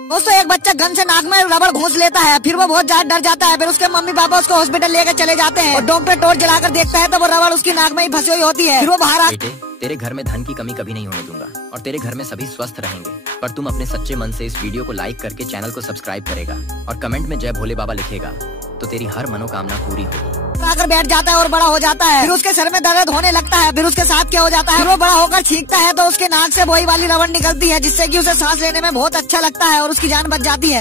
दोस्तों एक बच्चा गन से नाक में रबड़ घूंस लेता है, फिर वो बहुत ज्यादा डर जाता है। फिर उसके मम्मी पापा उसको हॉस्पिटल लेकर चले जाते हैं और डोम पे टॉर्च जलाकर देखता है तो वो रबड़ उसकी नाक में ही फंसी हुई होती है। फिर वो बाहर बेटे, तेरे घर में धन की कमी कभी नहीं होने दूंगा और तेरे घर में सभी स्वस्थ रहेंगे, पर तुम अपने सच्चे मन से इस वीडियो को लाइक करके चैनल को सब्सक्राइब करेगा और कमेंट में जय भोले बाबा लिखेगा तो तेरी हर मनोकामना पूरी होगी। आकर बैठ जाता है और बड़ा हो जाता है। फिर उसके सर में दर्द होने लगता है। फिर उसके साथ क्या हो जाता है, फिर वो बड़ा होकर छींकता है तो उसके नाक से वही वाली रबड़ निकलती है जिससे कि उसे सांस लेने में बहुत अच्छा लगता है और उसकी जान बच जाती है।